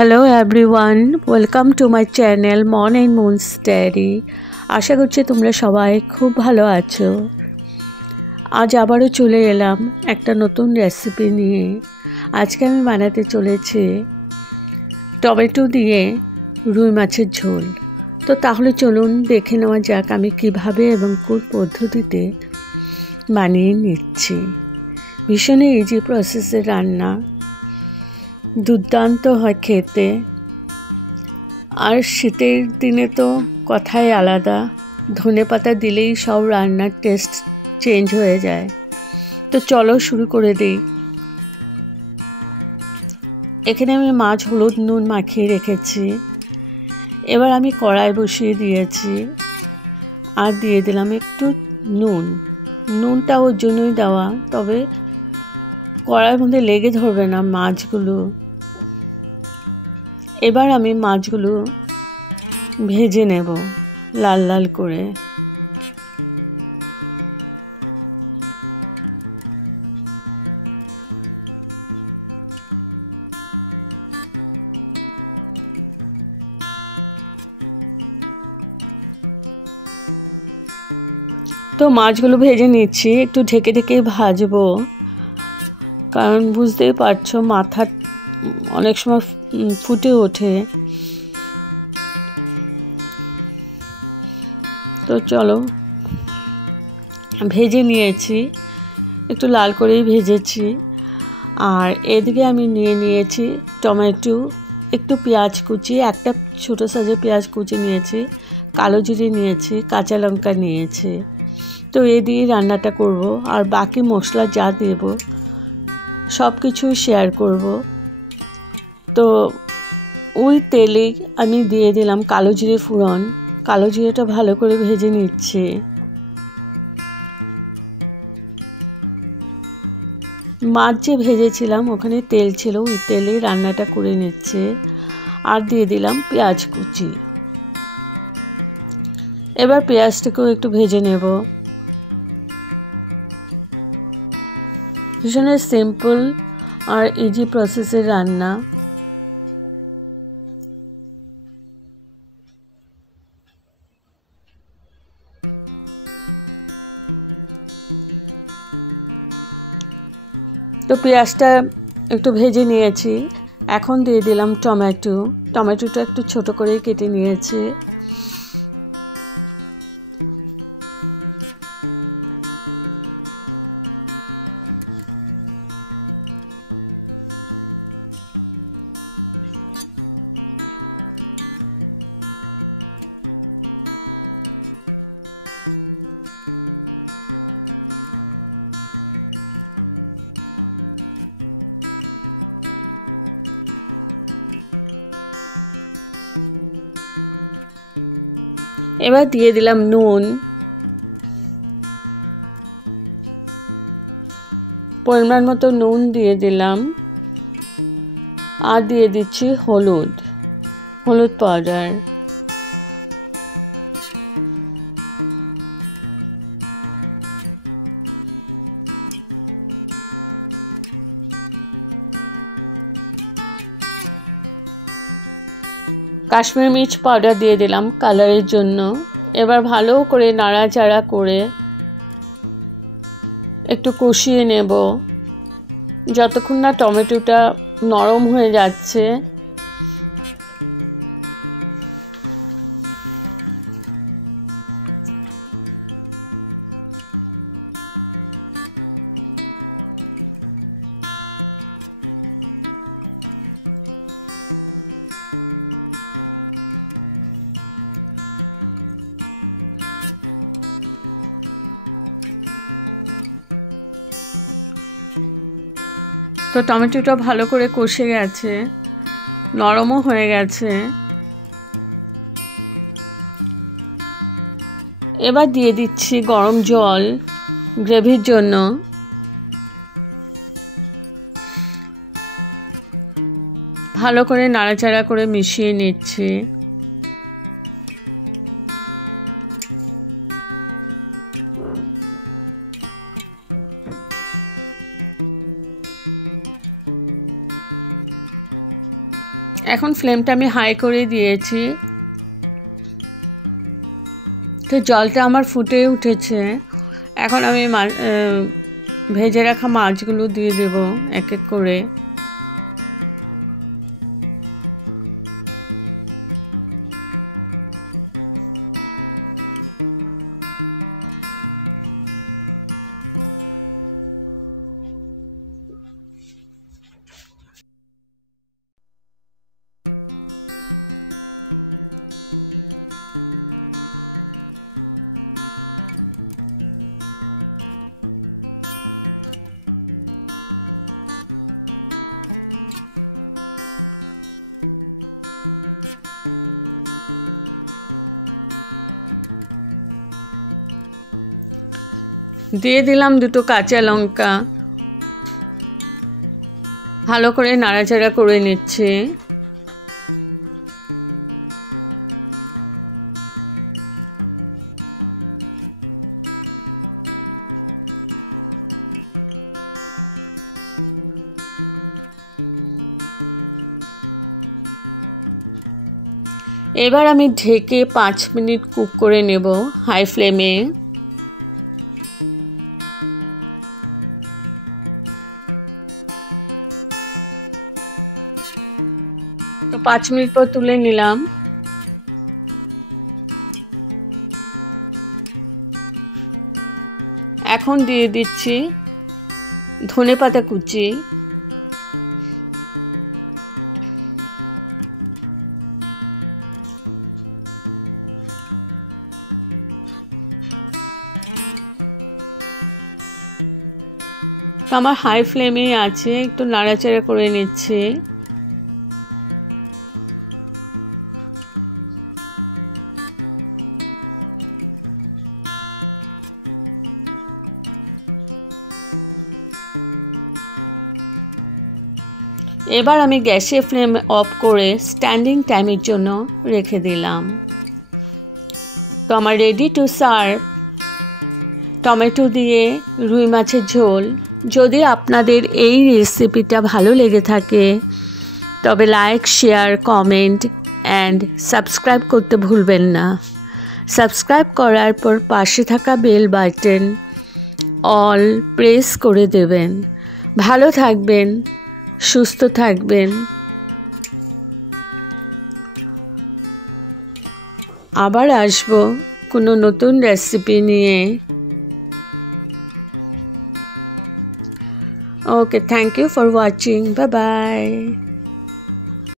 Hello everyone, welcome to my channel মন and moons diary. আশা করছি তোমরা সবাই খুব ভালো আছো। আজ আবারও চলে এলাম একটা নতুন রেসিপি নিয়ে। আজকে আমি বানাতে চলেছি টমেটো দিয়ে রুই মাছের ঝোল। তো তাহলে চলুন দেখে নেওয়া যাক আমি কিভাবে এবং কোন পদ্ধতিতে বানিয়ে নিচ্ছি। ভীষণ ইজি প্রসেসের রান্না, দুর্দান্ত হয় খেতে। আর শীতের দিনে তো কথাই আলাদা, ধনেপাতা দিলেই সব রান্নার টেস্ট চেঞ্জ হয়ে যায়। তো চলো শুরু করে দিই। এখানে আমি মাছ হলুদ নুন মাখিয়ে রেখেছি। এবার আমি কড়াই বসিয়ে দিয়েছি আর দিয়ে দিলাম একটু নুন। নুনটা ওর জন্যই দেওয়া, তবে কড়াইয়ের মধ্যে লেগে ধরবে না মাছগুলো। এবার আমি মাছগুলো ভেজে নেব লাল লাল করে। তো মাছগুলো ভেজে নিচ্ছি, একটু ঢেকে ঢেকে ভাজবো, কারণ বুঝতেই পারছো মাথা অনেক সময় ফুটে ওঠে। তো চলো, ভেজে নিয়েছি, একটু লাল করেই ভেজেছি। আর এদিকে আমি নিয়েছি টমেটো, একটু পেঁয়াজ কুচি, একটা ছোটো সাইজের পেঁয়াজ কুচি নিয়েছি, কালো জিরে নিয়েছি, কাঁচা লঙ্কা নিয়েছি। তো এ দিয়ে রান্নাটা করব, আর বাকি মশলা যা দেব সব কিছু শেয়ার করব। তো ওই তেলে আমি দিয়ে দিলাম কালো জিরে ফোড়ন। কালো জিরেটা ভালো করে ভেজে নিচ্ছি। মাছ যে ভেজেছিলাম ওখানে তেল ছিল, ওই তেলে রান্নাটা করে নিচ্ছে। আর দিয়ে দিলাম পেঁয়াজ কুচি। এবার পেঁয়াজটাকেও একটু ভেজে নেব। ভীষণ সিম্পল আর ইজি প্রসেসের রান্না। তো পেঁয়াজটা একটু ভেজে নিয়েছি। এখন দিয়ে দিলাম টমেটোটা একটু ছোট করে কেটে নিয়েছি। এবার দিয়ে দিলাম নুন, পরিমাণ মতো নুন দিয়ে দিলাম। আর দিয়ে দিচ্ছি হলুদ পাউডার। কাশ্মীরি মির্চ পাউডার দিয়ে দিলাম কালারের জন্য। এবার ভালো করে নাড়াচাড়া করে একটু কষিয়ে নেব যতক্ষণ না টমেটোটা নরম হয়ে যাচ্ছে। তো টমেটোটা ভালো করে কষে গেছে, নরমও হয়ে গেছে। এবার দিয়ে দিচ্ছি গরম জল গ্রেভির জন্য। ভালো করে নাড়াচাড়া করে মিশিয়ে নিচ্ছি। এখন ফ্লেমটা আমি হাই করে দিয়েছি। তো জলটা আমার ফুটে উঠেছে। এখন আমি ভেজে রাখা মাছগুলো দিয়ে দেব এক এক করে। দিয়ে দিলাম 2টো কাঁচা লঙ্কা, ভালো করে নাড়াচাড়া করে নিচ্ছে। এবার আমি ঢেকে 5 মিনিট কুক করে নেব হাই ফ্লেমে। তো 5 মিনিট পর তুলে নিলাম। এখন দিয়ে দিচ্ছি ধনেপাতা কুচি, আমার হাই ফ্লেমে আছে, একটু নাড়াচাড়া করে নিচ্ছে। এবার আমি গ্যাসের ফ্লেম অফ করে স্ট্যান্ডিং টাইমের জন্য রেখে দিলাম। তো আমার রেডি টু সার্ভ টমেটো দিয়ে রুই মাছের ঝোল। যদি আপনাদের এই রেসিপিটা ভালো লেগে থাকে তবে like, share, comment and subscribe করতে ভুলবেন না। সাবস্ক্রাইব করার পর পাশে থাকা বেল বাটন অল প্রেস করে দেবেন। ভালো থাকবেন, সুস্থ থাকবেন। আবার আসবো কোনো নতুন রেসিপি নিয়ে। Okay, thank you for watching. Bye bye.